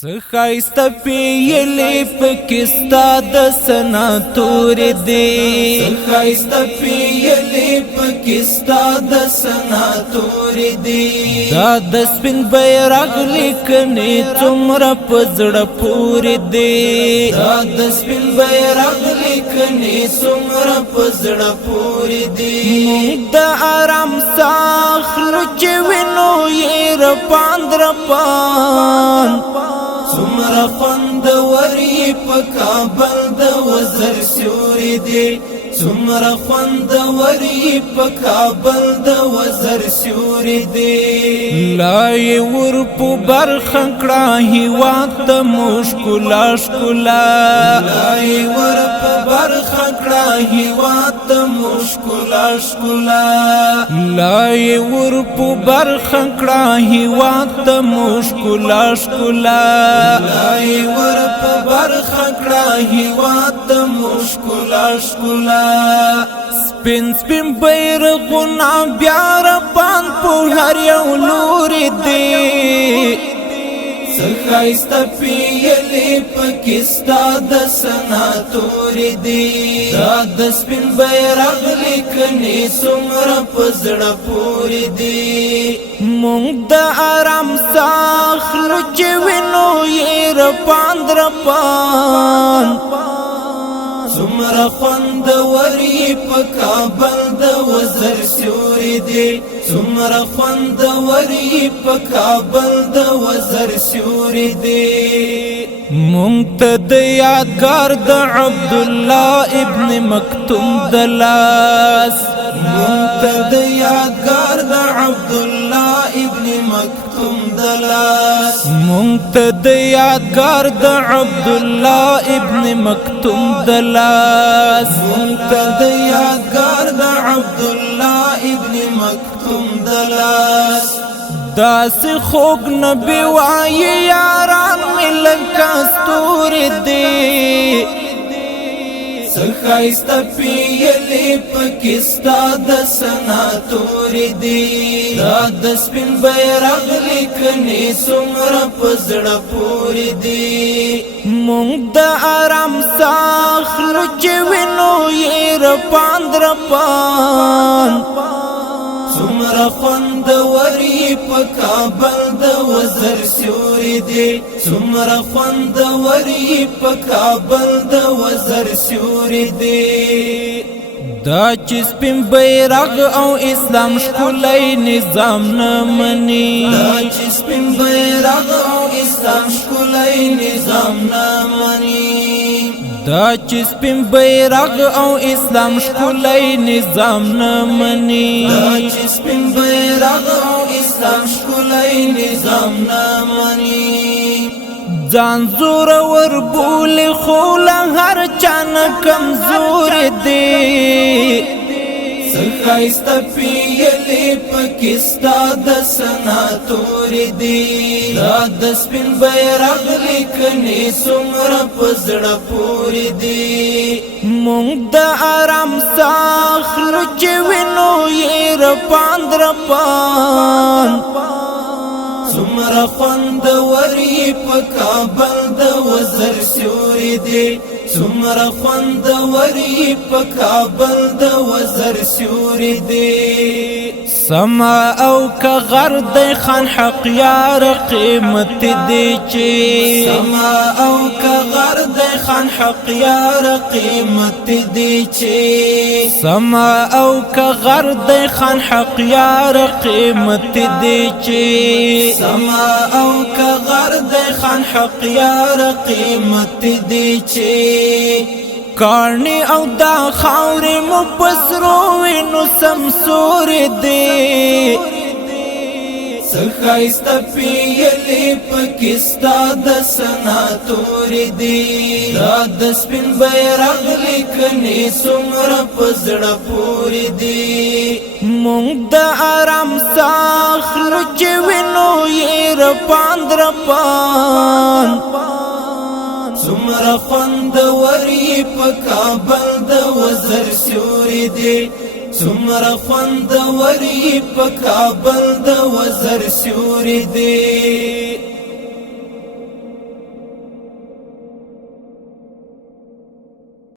څخایست پیلی پکستا د سناتور دی څخایست پیلی پکستا د سناتور دی دا د سپین بیرغ لیکنی څومره پزړه پوری دی دا د سپین بیرغ لیکنی څومره پزړه پوری دی د آرام ساخلو چې وینو یې رپان څومره خوندوري په کابل د وزر سیوري دی څومره خوندوري په کابل د وزر سیوري دی لای ور په برخه کړه هیواد د مشکلا شکلا لای ور په برخه کړه هیواد د مشکلا شکلا لای ور په برخه کړه هیواد د مشکلا شکلا لای ور په برخه کړه هیواد د مشکلا شکلا سپین سپین بیرغونه بیا رپان په هر یو لوري دی څخایست پیلی پکستا د سناتور دی دا د سپین بیرغ لیکنی څومره پزړه پوری دی مونږ د آرام ساخلو چې وینو یې رپان څومره خوندوري په کابل د وزر سیوري دی څومره خوندوري په کابل د وزر سیوري دی مونږ ته د یادګار د عبد الله ابن مکتوم د لاس مونږ ته د یادګار د عبد الله ابن مکتوم د لاس مونږ ته د یادګار د عبد الله ابن مکتوم د لاس مونږ ته د یادګار د عبد الله ابن مکتوم د لاس داس خوږ نبی وایي یاران ملک کاستور دی څخایست پیلی پکستا د سناتور دی دا د سپین بیرغ لیکنی څومره پزړه پوری دی مونږ د آرام ساخلو چې وینو یې رپان څومره خوندوري په کابل د وزر سیوري دی څومره خوندوري په کابل د وزر سیوري دی دا چې سپین بیرغ او اسلام ښکلی نظام نه مني دا چې سپین بیرغ او اسلام ښکلی نظام نه مني دا چې سپین بیرغ او اسلام ښکلی نظام نه مني دا چې سپین بیرغ او اسلام ښکلی نظام نه مني ځان زور ور بولي خو له هر چا نه کمزور دی څخایست پیلی پکستا د سناتور دی دا د سپین بیرغ لیکنی څومره پزړه پوری دی مونږ د آرام ساخلو چې وینو یې رپان څومره خوندوري په کابل د وزر سیوري دی څومره خوندوري په کابل د وزر سیوري دی سما او که غر دی خان حق یار قیمت دی چې سما او که غر دی خان حق یار قیمت دی چې سما او که غر دی خان حق یار قیمت دی چې سما او که غر دی خان حق یار قیمت دی چې کارنی او دا خاورې مو پسرو وینو سمسور دی څخایست پیلی پکستا د سناتور دی دا د سپین بیرغ لیکنی څومره پزړه پوری دی مونږ د آرام ساخلو چې وینو یې رپان څومره خوندوري په کابل د وزر سیوري دی څومره خوندوري په کابل د وزر سیوري دی